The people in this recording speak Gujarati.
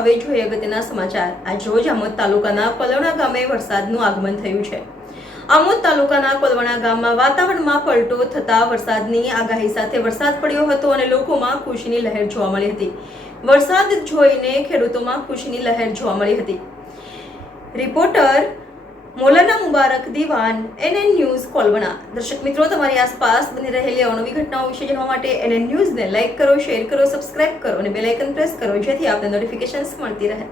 હવે જોઈએ અગત્યના સમાચાર। આજ રોજ આમોદ તાલુકાના કોલવણા ગામે વરસાદનું આગમન થયું છે। આમોદ તાલુકાના કોલવણા ગામમાં વાતાવરણમાં પલટો થતા વરસાદની આગાહી સાથે વરસાદ પડ્યો હતો અને લોકોમાં ખુશીની લહેર જોવા મળી હતી। વરસાદ જોઈને ખેડૂતોમાં ખુશીની લહેર જોવા મળી હતી। રિપોર્ટર મૌલાના મુબારક દીવાન, NN ન્યૂઝ કોલવણા। દર્શક મિત્રો, તમારી આસપાસ બની રહેલી અવનવી ઘટનાઓ વિશે જાણવા માટે NN ન્યૂઝને લાઇક કરો, શેર કરો, સબસ્ક્રાઇબ કરો અને બેલ આઇકન પ્રેસ કરો, જેથી આપને નોટિફિકેશન્સ મળતી રહે।